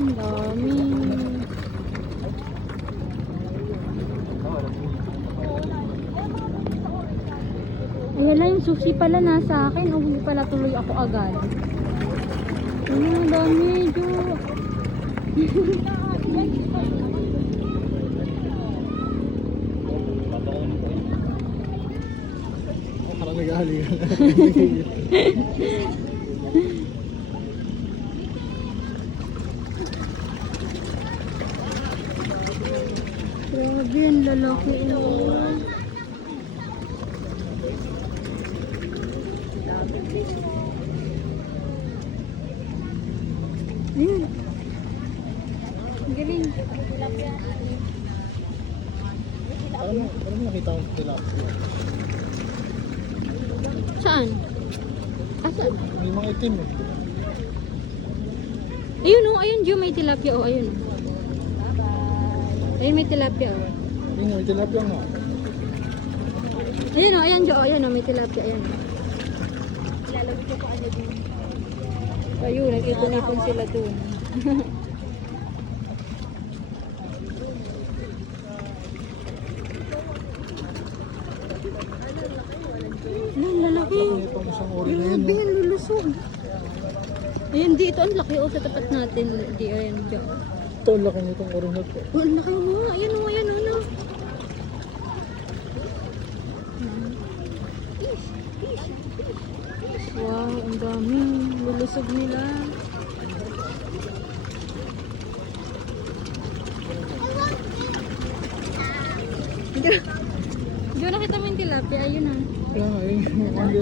Ang dami. Ay, wala yung sushi pala nasa akin. O hindi pala tuloy ako agad. Ay, ang dami, Jo. Parang nag-ahali. Grabe, ang lalaki. Oh. Ayun. Ang galing. Parang nakita ko tilapia. Saan? Saan? May mga itim eh. Ayun oh, ayun Jo, may tilapia oh, ayun. Ayun may tilapia oh. Yun, may tilapia nga. Ayun oh, ayan Jo, ayan oh, may tilapia, ayan. Ilalagay ko ano din. Ayun, nag-ipon-ipon sila doon. Ang lalaki. Itong isang ori na yun. Grabe, ang lulusog. Ayun, dito ang laki oh, sa tapat natin. Di, ayan Jo. Ito, ang laki nitong ori na to. Oh, ang laki mo. Ayan oh, ayan oh, no. Wow, ang dami. Lulusog nila. Jo, nakita mo yung tilapia. Ayun ah. Kaya nga, yun. Hindi lang